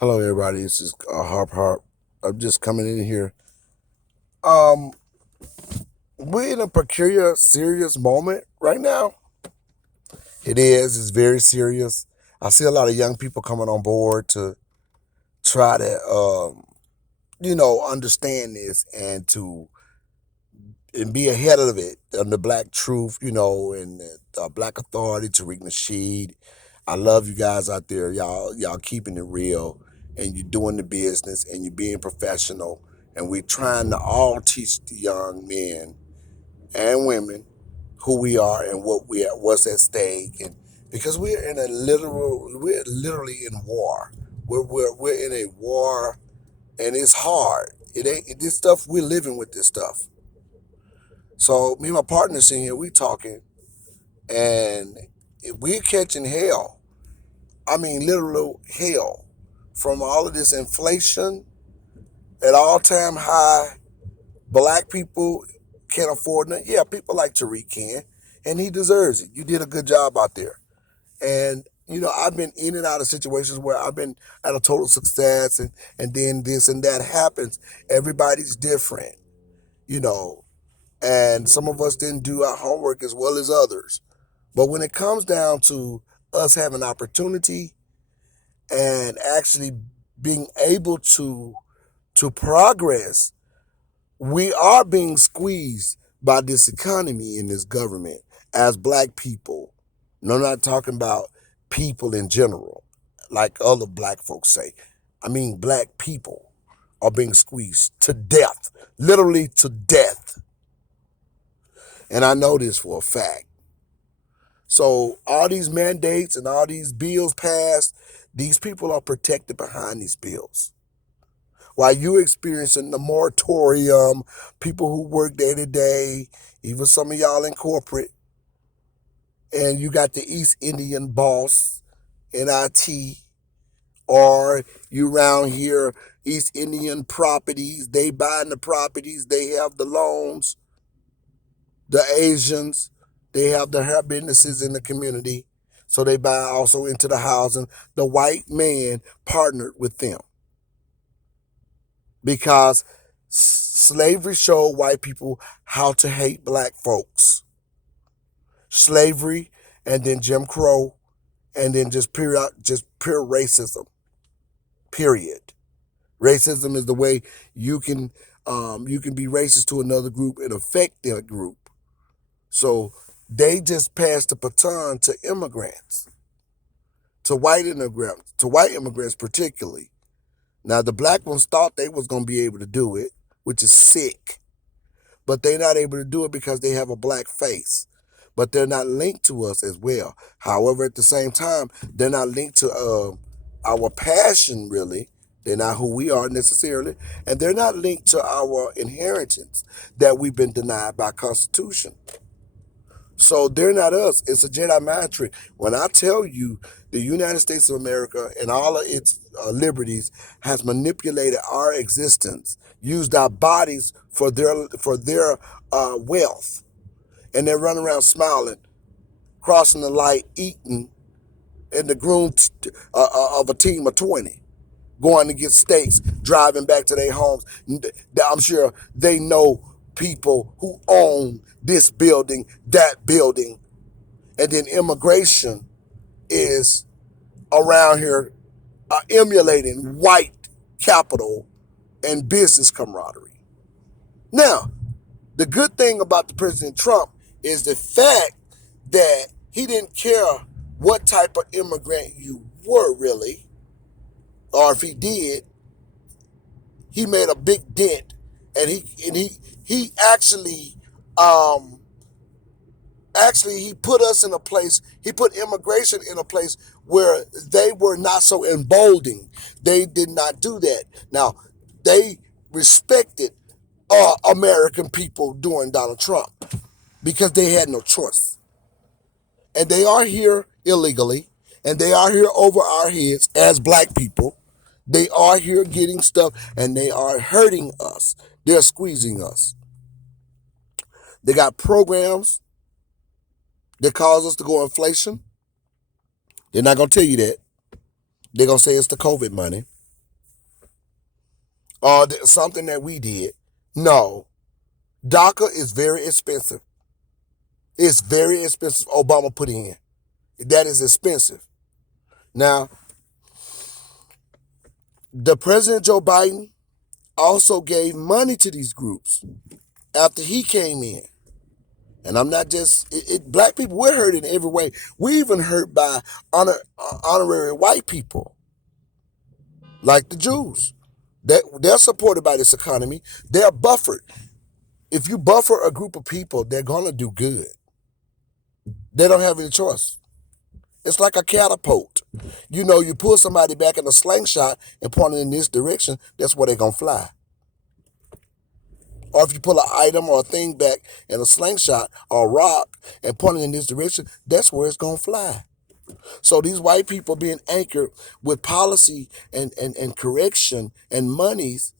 Hello, everybody. This is Harp Harp. I'm just coming in here. Um, we're in a peculiar, serious moment right now. It is. It's very serious. I see a lot of young people coming on board to try to, understand this and be ahead of it on the Black Truth, and the Black Authority. Tariq Nasheed. I love you guys out there. Y'all keeping it real, and you're doing the business, and you're being professional, and we're trying to all teach the young men and women who we are and what's at stake, and because we're literally in war. We're in a war, and it's hard. It ain't this stuff. We're living with this stuff. So me and my partner sitting here, we talking, and we're catching hell. I mean, literal hell from all of this inflation at all-time high. Black people can't afford it. Yeah, people like Tariq can, and he deserves it. You did a good job out there. And I've been in and out of situations where I've been at a total success, and then this and that happens. Everybody's different, you know, and some of us didn't do our homework as well as others. But when it comes down to us having opportunity and actually being able to progress, we are being squeezed by this economy and this government as black people. And I'm not talking about people in general, like other black folks say. I mean, black people are being squeezed to death, literally to death. And I know this for a fact. So all these mandates and all these bills passed, these people are protected behind these bills. While you experiencing the moratorium, people who work day to day, even some of y'all in corporate, and you got the East Indian boss in IT, or you around here, East Indian properties, they buying the properties, they have the loans, the Asians, they have their businesses in the community, so they buy also into the housing. The white man partnered with them because slavery showed white people how to hate black folks. Slavery, and then Jim Crow, and then just pure racism. Period. Racism is the way you can be racist to another group and affect their group. So they just passed the baton to immigrants, to white immigrants particularly. Now the black ones thought they was gonna be able to do it, which is sick, but they're not able to do it because they have a black face. But they're not linked to us as well. However, at the same time, they're not linked to our passion really. They're not who we are necessarily, and they're not linked to our inheritance that we've been denied by Constitution. So they're not us. It's a Jedi mind trick. When I tell you the United States of America and all of its liberties has manipulated our existence, used our bodies for their wealth, and they're running around smiling, crossing the light, eating in the groom of a team of 20, going to get steaks, driving back to their homes. I'm sure they know people who own this building, that building, and then immigration is around here emulating white capital and business camaraderie. Now, the good thing about the President Trump is the fact that he didn't care what type of immigrant you were really, or if he did, he made a big dent, and he um he put us in a place, he put immigration in a place where they were not so emboldening. They did not do that. Now, they respected American people during Donald Trump because they had no choice. And they are here illegally, and they are here over our heads as black people. They are here getting stuff, and they are hurting us. They're squeezing us. They got programs that cause us to go inflation. They're not going to tell you that. They're going to say it's the COVID money. or something that we did. No, DACA is very expensive. It's very expensive. Obama put in. That is expensive. Now, the President Joe Biden also gave money to these groups after he came in. And I'm not just black people. We're hurt in every way. We even hurt by honorary white people, like the Jews. They're supported by this economy. They're buffered. If you buffer a group of people, they're gonna do good. They don't have any choice. It's like a catapult. You know, you pull somebody back in a slingshot and point it in this direction, that's where they're going to fly. Or if you pull an item or a thing back in a slingshot or a rock and point it in this direction, that's where it's going to fly. So these white people being anchored with policy and correction and monies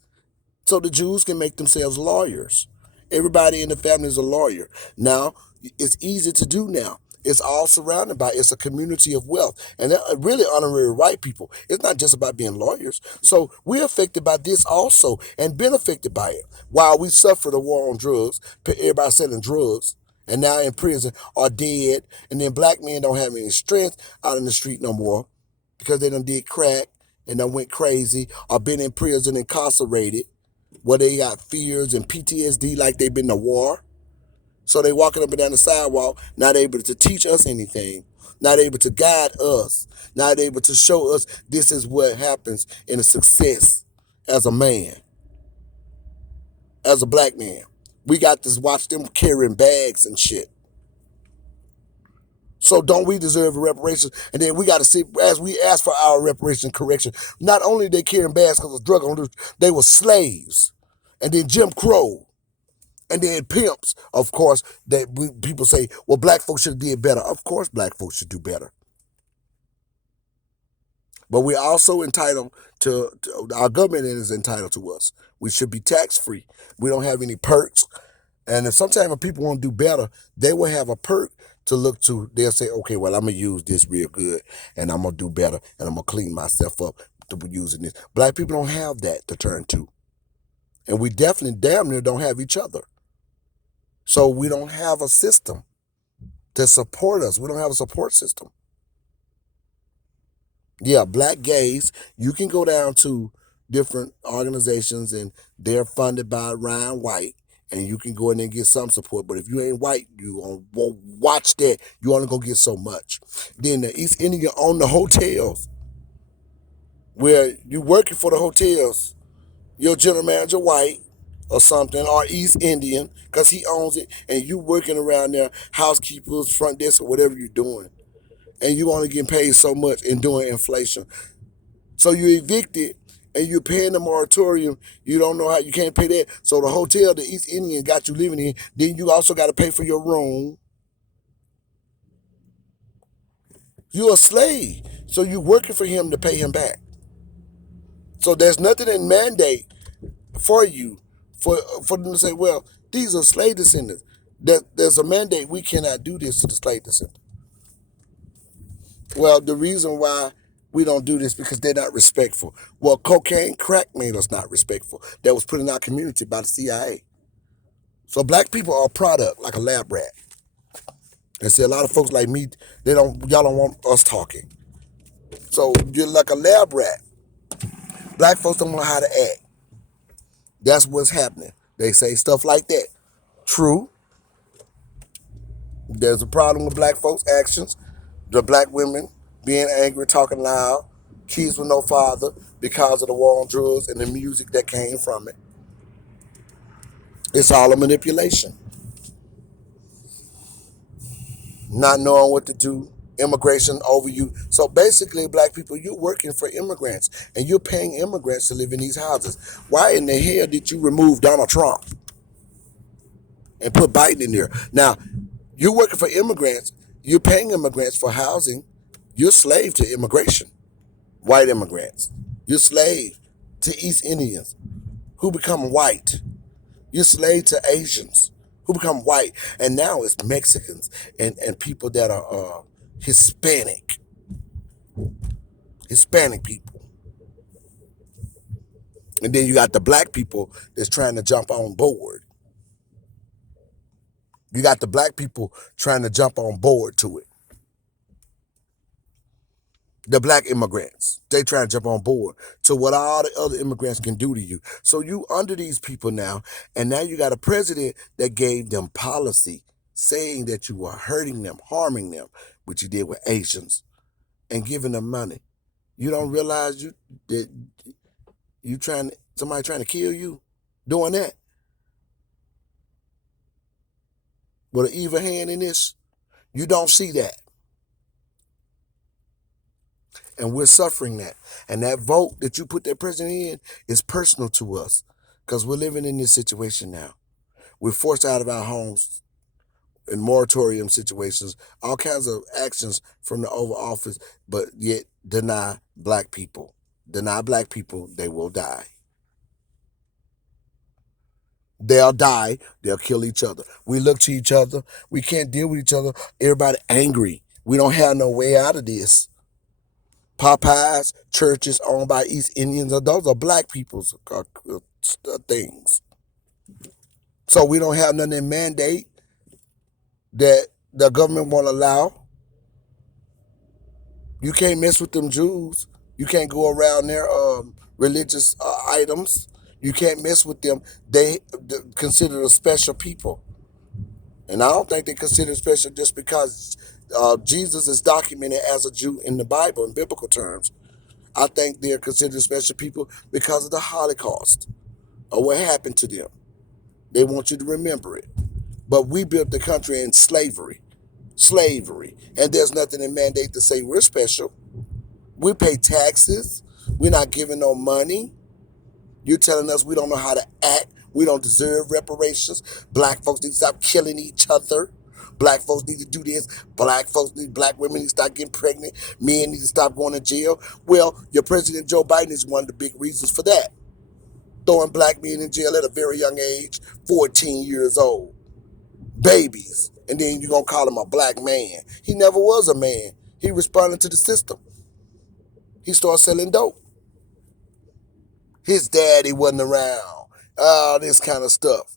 so the Jews can make themselves lawyers. Everybody in the family is a lawyer. Now, it's easy to do now. It's all surrounded by, it's a community of wealth. And they're really honorary white people. It's not just about being lawyers. So we're affected by this also and been affected by it. While we suffer the war on drugs, everybody selling drugs, and now in prison are dead, and then black men don't have any strength out in the street no more because they done did crack and done went crazy or been in prison incarcerated where they got fears and PTSD like they've been to war. So they walking up and down the sidewalk, not able to teach us anything, not able to guide us, not able to show us this is what happens in a success as a man, as a black man. We got to watch them carrying bags and shit. So don't we deserve a reparations? And then we got to see, as we ask for our reparation correction, not only they carrying bags because of drug owners, they were slaves. And then Jim Crow. And then pimps, of course, people say, well, black folks should have did better. Of course, black folks should do better. But we're also entitled our government is entitled to us. We should be tax-free. We don't have any perks. And if sometimes if people want to do better, they will have a perk to look to. They'll say, okay, well, I'm going to use this real good, and I'm going to do better, and I'm going to clean myself up to using this. Black people don't have that to turn to. And we definitely damn near don't have each other. So we don't have a system to support us. We don't have a support system. Yeah, black gays, you can go down to different organizations and they're funded by Ryan White and you can go in there and get some support. But if you ain't white, you won't watch that. You only gonna get so much. Then the East Indian own the hotels where you working for the hotels. Your general manager white or something, or East Indian, because he owns it, and you working around there, housekeepers, front desk, or whatever you're doing. And you only getting paid so much and doing inflation. So you evicted and you're paying the moratorium. You don't know how you can't pay that. So the hotel the East Indian got you living in, then you also got to pay for your room. You're a slave. So you're working for him to pay him back. So there's nothing in mandate for you for them to say, well, these are slave descendants. There's a mandate we cannot do this to the slave descendants. Well, the reason why we don't do this because they're not respectful. Well, cocaine, crack made us not respectful. That was put in our community by the CIA. So black people are a product, like a lab rat. And see, a lot of folks like me, y'all don't want us talking. So you're like a lab rat. Black folks don't know how to act. That's what's happening. They say stuff like that. True. There's a problem with black folks' actions. The black women being angry, talking loud, kids with no father because of the war on drugs and the music that came from it. It's all a manipulation. Not knowing what to do, immigration over you. So basically, black people, you're working for immigrants and you're paying immigrants to live in these houses. Why in the hell did you remove Donald Trump and put Biden in there? Now, you're working for immigrants, you're paying immigrants for housing, you're slave to immigration. White immigrants. You're slave to East Indians who become white. You're slave to Asians who become white. And now it's Mexicans and people that are Hispanic. Hispanic people. And then you got the black people that's trying to jump on board. You got the black people trying to jump on board to it. The black immigrants, they trying to jump on board to what all the other immigrants can do to you. So you under these people now, and now you got a president that gave them policy saying that you were hurting them, harming them, which you did with Asians, and giving them money. You don't realize that you trying somebody trying to kill you doing that with an evil hand in this. You don't see that. And we're suffering that. And that vote that you put that president in is personal to us because we're living in this situation now. We're forced out of our homes in moratorium situations, all kinds of actions from the Oval Office, but yet deny black people. Deny black people, they will die. They'll die. They'll kill each other. We look to each other. We can't deal with each other. Everybody angry. We don't have no way out of this. Popeyes, churches owned by East Indians, those are black people's things. So we don't have nothing in mandate that the government won't allow. You can't mess with them Jews. You can't go around their religious items. You can't mess with them. They considered a special people. And I don't think they consider special just because Jesus is documented as a Jew in the Bible in biblical terms. I think they're considered special people because of the Holocaust or what happened to them. They want you to remember it. But we built the country in slavery. Slavery. And there's nothing in mandate to say we're special. We pay taxes. We're not giving no money. You're telling us we don't know how to act. We don't deserve reparations. Black folks need to stop killing each other. Black folks need to do this. Black women need to stop getting pregnant. Men need to stop going to jail. Well, your President Joe Biden is one of the big reasons for that. Throwing black men in jail at a very young age, 14 years old. Babies. And then you're going to call him a black man. He never was a man. He responded to the system. He started selling dope. His daddy wasn't around. All this kind of stuff.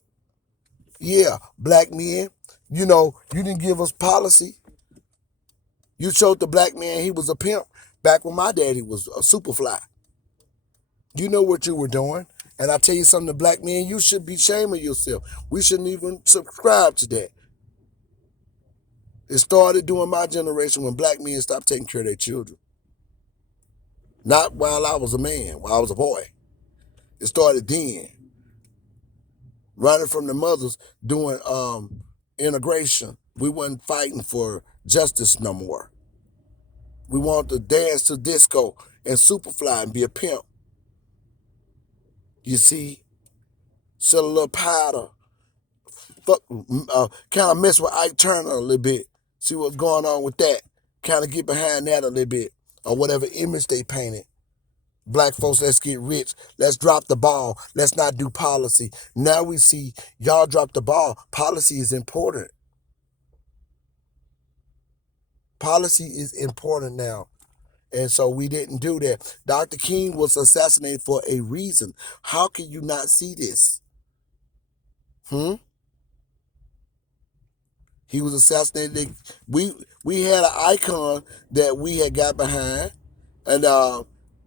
Yeah, black men, you didn't give us policy. You showed the black man he was a pimp back when my daddy was a superfly. You know what you were doing. And I tell you something, the black men, you should be ashamed of yourself. We shouldn't even subscribe to that. It started during my generation when black men stopped taking care of their children. Not while I was a man, while I was a boy. It started then. Running from the mothers, doing integration. We wasn't fighting for justice no more. We wanted to dance to disco and superfly and be a pimp. You see, sell a little powder, kind of mess with Ike Turner a little bit. See what's going on with that. Kind of get behind that a little bit, or whatever image they painted. Black folks, let's get rich. Let's drop the ball. Let's not do policy. Now we see y'all drop the ball. Policy is important. Policy is important now. And so we didn't do that. Dr. King was assassinated for a reason. How can you not see this? He was assassinated. We had an icon that we had got behind, and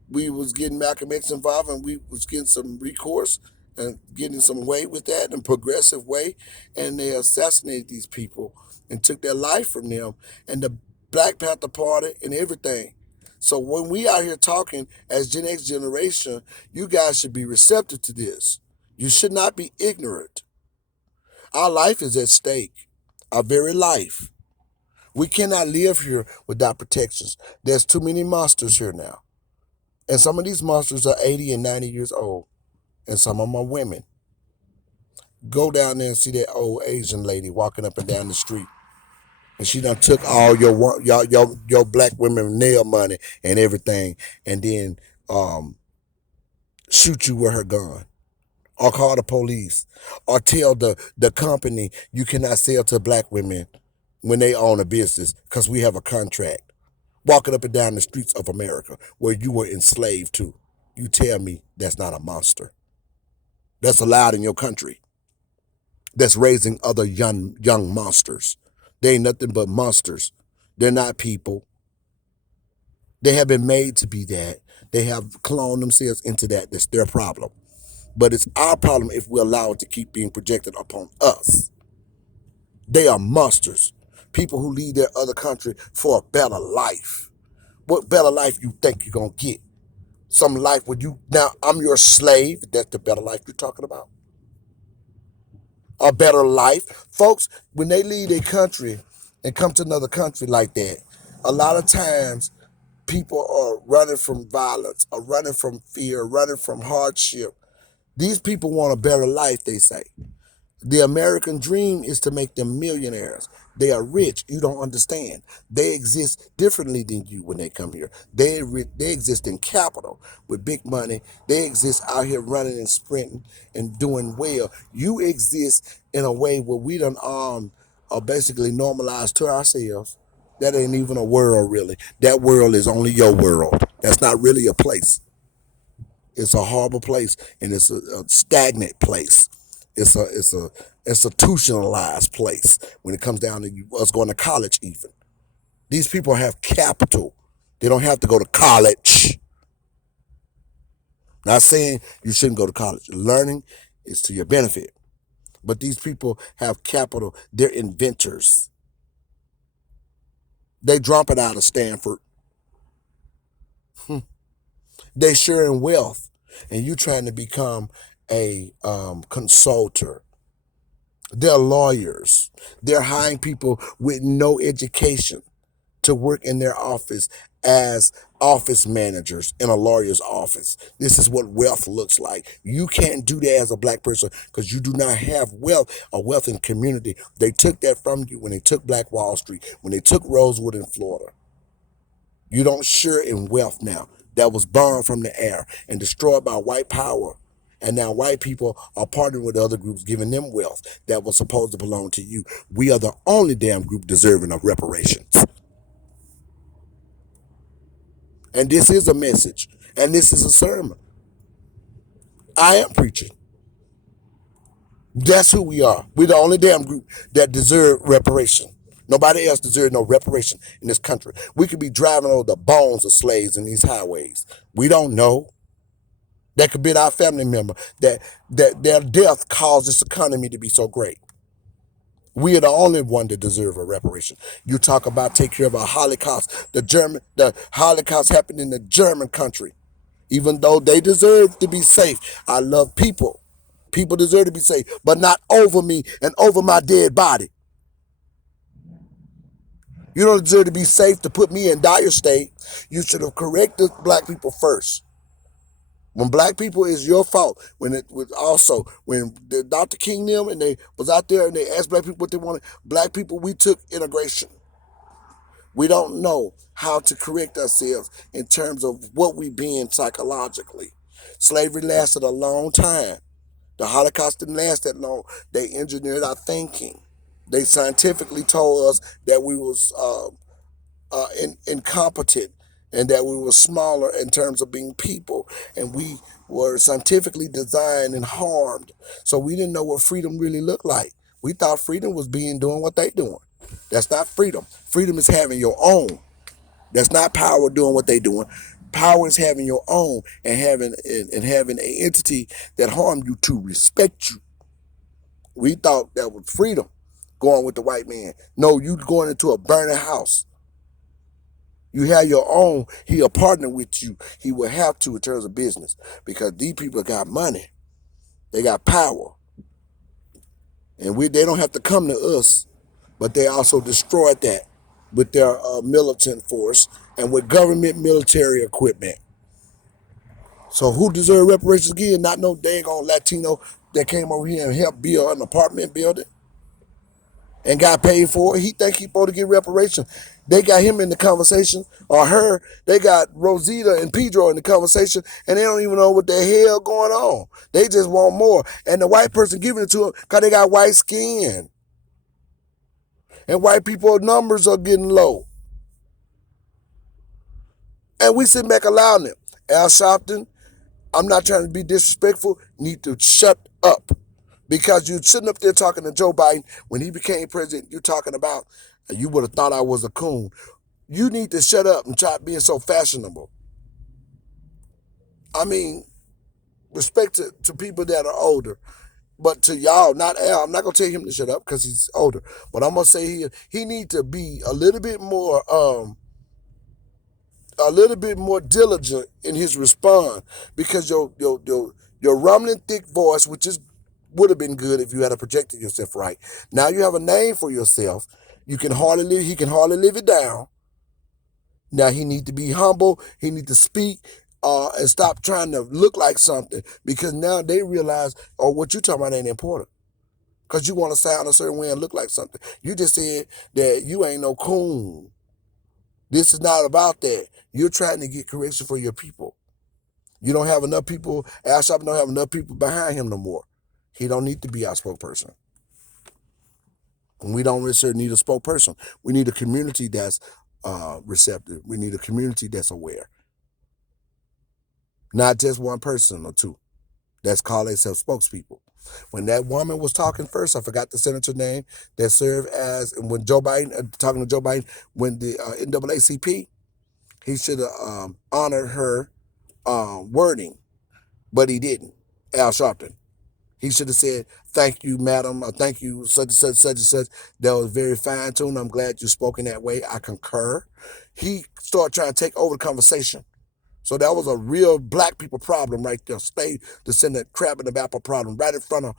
we was getting Malcolm X involved, and we was getting some recourse and getting some way with that, and progressive way, and they assassinated these people and took their life from them, and the Black Panther Party and everything. So when we out here talking as Gen X generation, you guys should be receptive to this. You should not be ignorant. Our life is at stake. Our very life. We cannot live here without protections. There's too many monsters here now. And some of these monsters are 80 and 90 years old. And some of them are women. Go down there and see that old Asian lady walking up and down the street. And she done took all your black women nail money and everything, and then shoot you with her gun. Or call the police. Or tell the company you cannot sell to black women when they own a business because we have a contract. Walking up and down the streets of America where you were enslaved to. You tell me that's not a monster that's allowed in your country, that's raising other young monsters. They ain't nothing but monsters. They're not people. They have been made to be that. They have cloned themselves into that. That's their problem. But it's our problem if we allow it to keep being projected upon us. They are monsters. People who leave their other country for a better life. What better life you think you're going to get? Some life where you, now I'm your slave. That's the better life you're talking about. A better life. Folks, when they leave their country and come to another country like that, a lot of times people are running from violence, or running from fear, running from hardship. These people want a better life, they say. The American dream is to make them millionaires. They are rich. You don't understand. They exist differently than you when they come here. They exist in capital with big money. They exist out here running and sprinting and doing well. You exist in a way where we done are basically normalized to ourselves. That ain't even a world, really. That world is only your world. That's not really a place. It's a horrible place, and it's a stagnant place. It's a institutionalized place when it comes down to us going to college. Even these people have capital; they don't have to go to college. Not saying you shouldn't go to college. Learning is to your benefit, but these people have capital. They're inventors. They drop it out of Stanford. They sharing wealth, and you trying to become a consultant. They're lawyers. They're hiring people with no education to work in their office as office managers in a lawyer's office. This is what wealth looks like. You can't do that as a black person because you do not have wealth, a wealth in community. They took that from you when they took Black Wall Street, when they took Rosewood in Florida. You don't share in wealth now. That was born from the air and destroyed by white power. And now white people are partnering with other groups, giving them wealth that was supposed to belong to you. We are the only damn group deserving of reparations. And this is a message. And this is a sermon. I am preaching. That's who we are. We're the only damn group that deserve reparation. Nobody else deserves no reparation in this country. We could be driving over the bones of slaves in these highways. We don't know. That could be our family member. That their death caused this economy to be so great. We are the only one that deserve a reparation. You talk about take care of a Holocaust. The Holocaust happened in the German country. Even though they deserve to be safe. I love people. People deserve to be safe, but not over me and over my dead body. You don't deserve to be safe to put me in dire state. You should have corrected black people first. When black people is your fault. When it was also when Dr. King them and they was out there and they asked black people what they wanted. Black people, we took integration. We don't know how to correct ourselves in terms of what we being psychologically. Slavery lasted a long time. The Holocaust didn't last that long. They engineered our thinking. They scientifically told us that we was incompetent and that we were smaller in terms of being people, and we were scientifically designed and harmed. So we didn't know what freedom really looked like. We thought freedom was being doing what they doing. That's not freedom. Freedom is having your own. That's not power doing what they doing. Power is having your own and having an entity that harmed you to respect you. We thought that was freedom, going with the white man. No, you going into a burning house. You have your own. He'll partner with you. He will have to in terms of business because these people got money. They got power. And they don't have to come to us, but they also destroyed that with their militant force and with government military equipment. So who deserve reparations again? Not no dang on Latino that came over here and helped build an apartment building and got paid for it. He think he supposed to get reparations. They got him in the conversation, or her. They got Rosita and Pedro in the conversation, and they don't even know what the hell going on. They just want more. And the white person giving it to them because they got white skin. And white people numbers are getting low. And we sit back allowing it. Al Sharpton, I'm not trying to be disrespectful. You need to shut up. Because you're sitting up there talking to Joe Biden when he became president, you're talking about, you would have thought I was a coon. You need to shut up and stop being so fashionable. I mean, respect to people that are older. But to y'all, not Al, I'm not gonna tell him to shut up because he's older. But I'm gonna say he need to be a little bit more diligent in his response because your rumbling thick voice, which is would have been good if you had projected yourself right. Now you have a name for yourself. He can hardly live it down. Now he need to be humble. He need to speak and stop trying to look like something because now they realize, oh, what you talking about ain't important. Because you want to sound a certain way and look like something. You just said that you ain't no coon. This is not about that. You're trying to get correction for your people. You don't have enough people. Al Sharpton don't have enough people behind him no more. He don't need to be our spokesperson. And we don't necessarily need a spokesperson. We need a community that's receptive. We need a community that's aware. Not just one person or two that's called themselves spokespeople. When that woman was talking first, I forgot the senator name that served as, and when Joe Biden, talking to Joe Biden, when the NAACP, he should have honored her wording, but he didn't. Al Sharpton. He should have said, thank you, madam, or thank you, such and such, such and such. That was very fine tuned. I'm glad you spoke in that way. I concur. He started trying to take over the conversation. So that was a real black people problem right there. Stay to send that crab in the apple problem right in front of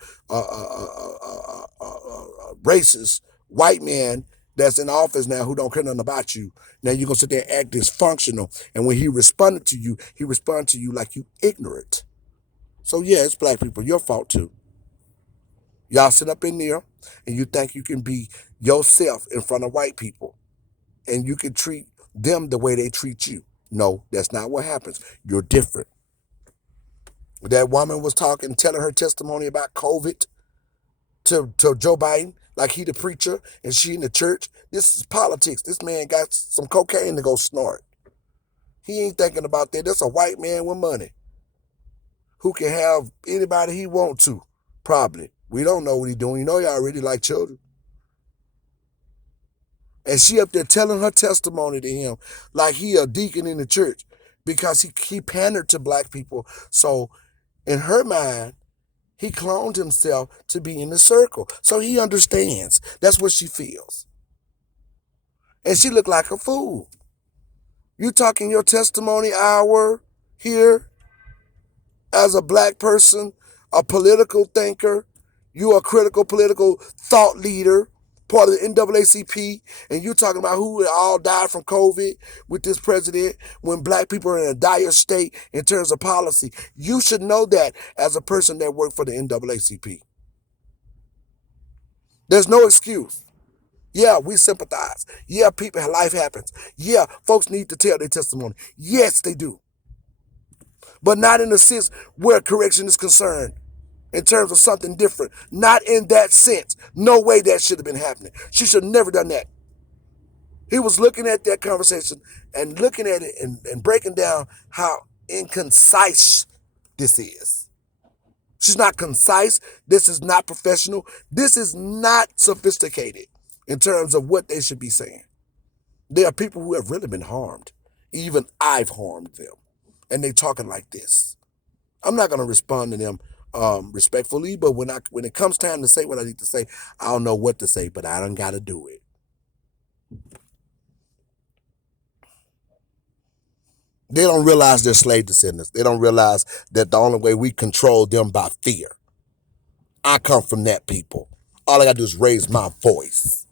racist white man that's in office now who don't care nothing about you. Now you're going to sit there and act dysfunctional. And when he responded to you, he responded to you like you ignorant. So yeah, it's black people. Your fault too. Y'all sit up in there and you think you can be yourself in front of white people and you can treat them the way they treat you. No, that's not what happens. You're different. That woman was talking, telling her testimony about COVID to Joe Biden, like he the preacher and she in the church. This is politics. This man got some cocaine to go snort. He ain't thinking about that. That's a white man with money who can have anybody he want to, probably. We don't know what he doing. You know y'all really like children. And she up there telling her testimony to him like he a deacon in the church because he pandered to black people. So in her mind, he cloned himself to be in the circle. So he understands. That's what she feels. And she looked like a fool. You talking your testimony hour here as a black person, a political thinker, you a critical political thought leader, part of the NAACP, and you talking about who all died from COVID with this president when black people are in a dire state in terms of policy. You should know that as a person that worked for the NAACP. There's no excuse. Yeah, we sympathize. Yeah, life happens. Yeah, folks need to tell their testimony. Yes, they do. But not in the sense where correction is concerned. In terms of something different. Not in that sense. No way that should have been happening. She should have never done that. He was looking at that conversation and looking at it and breaking down how inconcise this is. She's not concise. This is not professional. This is not sophisticated in terms of what they should be saying. There are people who have really been harmed. Even I've harmed them. And they talking like this. I'm not going to respond to them respectfully, but when it comes time to say what I need to say, I don't know what to say, but I don't got to do it. They don't realize they're slave descendants. They don't realize that the only way we control them by fear. I come from that people. All I got to do is raise my voice.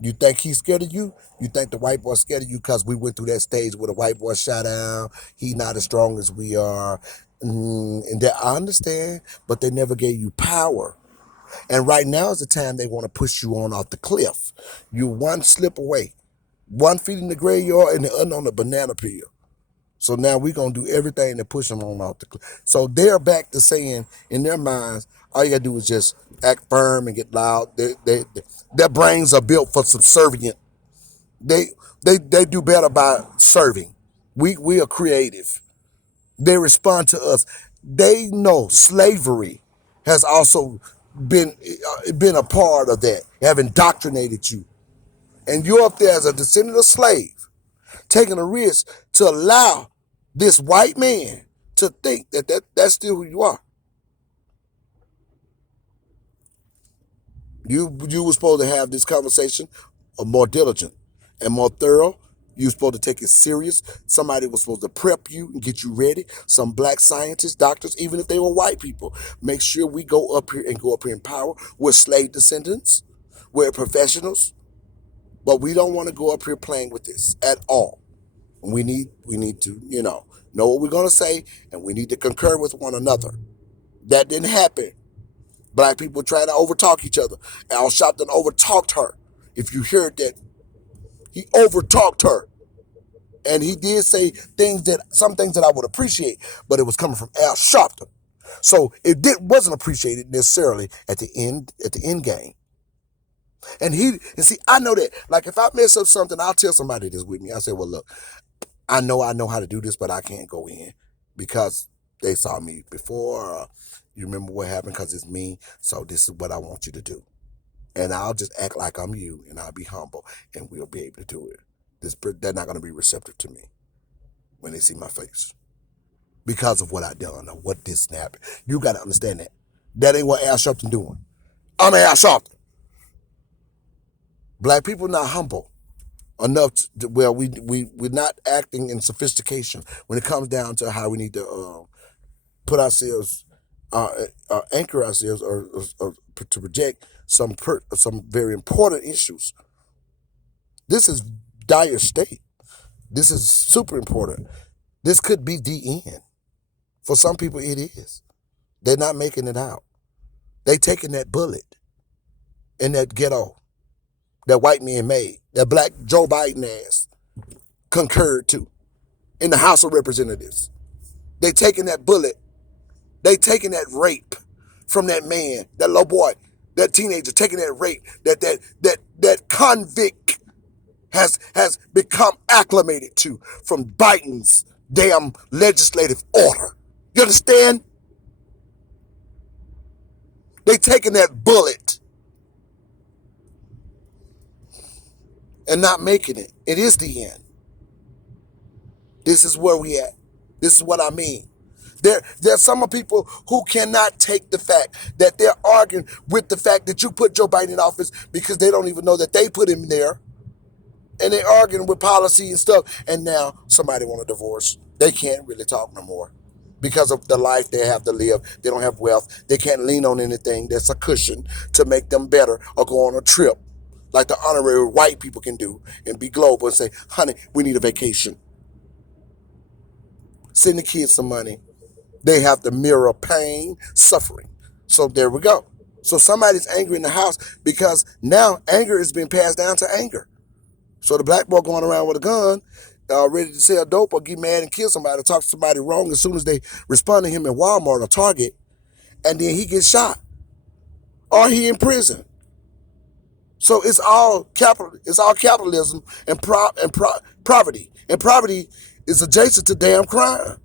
You think he's scared of you? You think the white boy's scared of you because we went through that stage where the white boy shot down. He not as strong as we are. And that I understand, but they never gave you power. And right now is the time they want to push you on off the cliff. You one slip away. 1 feet in the graveyard and the other on the banana peel. So now we're going to do everything to push them on off the cliff. So they're back to saying in their minds, all you got to do is just act firm and get loud. Their brains are built for subservient. They do better by serving. We are creative. They respond to us. They know slavery has also been a part of that, have indoctrinated you. And you're up there as a descendant of slave, taking a risk to allow this white man to think that's still who you are. You were supposed to have this conversation more diligent and more thorough. You were supposed to take it serious. Somebody was supposed to prep you and get you ready. Some black scientists, doctors, even if they were white people. Make sure we go up here and go up here in power. We're slave descendants. We're professionals. But we don't want to go up here playing with this at all. We need to, know what we're gonna say, and we need to concur with one another. That didn't happen. Black people trying to overtalk each other. Al Sharpton overtalked her. If you heard that, he overtalked her. And he did say some things that I would appreciate, but it was coming from Al Sharpton. So wasn't appreciated necessarily at the end game. And see, I know that. Like if I mess up something, I'll tell somebody this with me. I say, well, look, I know how to do this, but I can't go in because they saw me before. You remember what happened because it's me. So this is what I want you to do. And I'll just act like I'm you, and I'll be humble, and we'll be able to do it. They're not going to be receptive to me when they see my face because of what I done or what this happened. You got to understand that. That ain't what Al Sharpton doing. I'm Al Sharpton. Black people not humble enough we're not acting in sophistication when it comes down to how we need to put ourselves, anchor ourselves, or to project some very important issues. This is dire state. This is super important. This could be the end. For some people, it is. They're not making it out. They taking that bullet in that ghetto that white man made, that black Joe Biden ass concurred to in the House of Representatives. They taking that bullet. They taking that rape from that man, that little boy, that teenager, taking that rape, that convict has become acclimated to from Biden's damn legislative order. You understand? They taking that bullet and not making it. It is the end. This is where we at. This is what I mean. There's some people who cannot take the fact that they're arguing with the fact that you put Joe Biden in office because they don't even know that they put him there. And they're arguing with policy and stuff. And now somebody want a divorce. They can't really talk no more because of the life they have to live. They don't have wealth. They can't lean on anything that's a cushion to make them better or go on a trip like the honorary white people can do and be global and say, honey, we need a vacation. Send the kids some money. They have to mirror pain, suffering. So there we go. So somebody's angry in the house because now anger is being passed down to anger. So the black boy going around with a gun, ready to sell dope or get mad and kill somebody, talk to somebody wrong as soon as they respond to him in Walmart or Target, and then he gets shot. Or he in prison. So it's all capitalism and poverty. And poverty is adjacent to damn crime.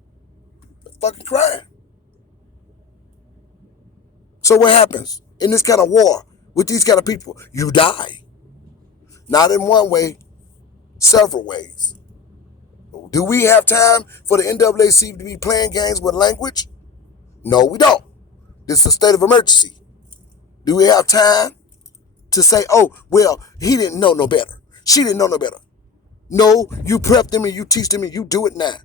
Fucking crime. So what happens in this kind of war with these kind of people? You die. Not in one way, several ways. Do we have time for the NAACP to be playing games with language? No, we don't. This is a state of emergency. Do we have time to say, oh, well, he didn't know no better. She didn't know no better. No, you prep them and you teach them and you do it now.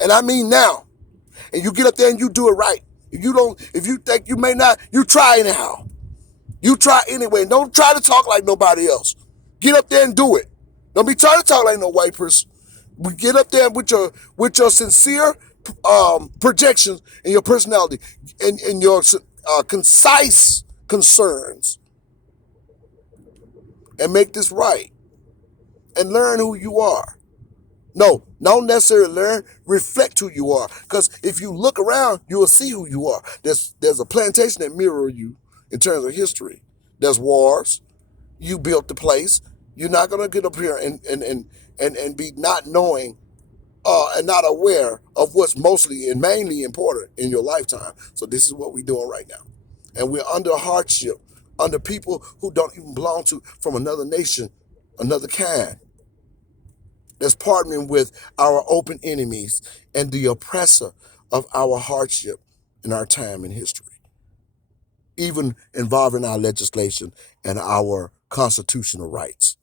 And I mean now. And you get up there and you do it right. If you think you may not, you try anyhow. You try anyway. Don't try to talk like nobody else. Get up there and do it. Don't be trying to talk like no white person. We get up there with your sincere projections and your personality and your concise concerns and make this right and learn who you are. No, don't necessarily learn, reflect who you are. Because if you look around, you will see who you are. There's a plantation that mirror you in terms of history. There's wars. You built the place. You're not gonna get up here and be not knowing and not aware of what's mostly and mainly important in your lifetime. So this is what we're doing right now. And we're under hardship, under people who don't even belong to, from another nation, another kind, that's partnering with our open enemies and the oppressor of our hardship in our time in history, even involving our legislation and our constitutional rights.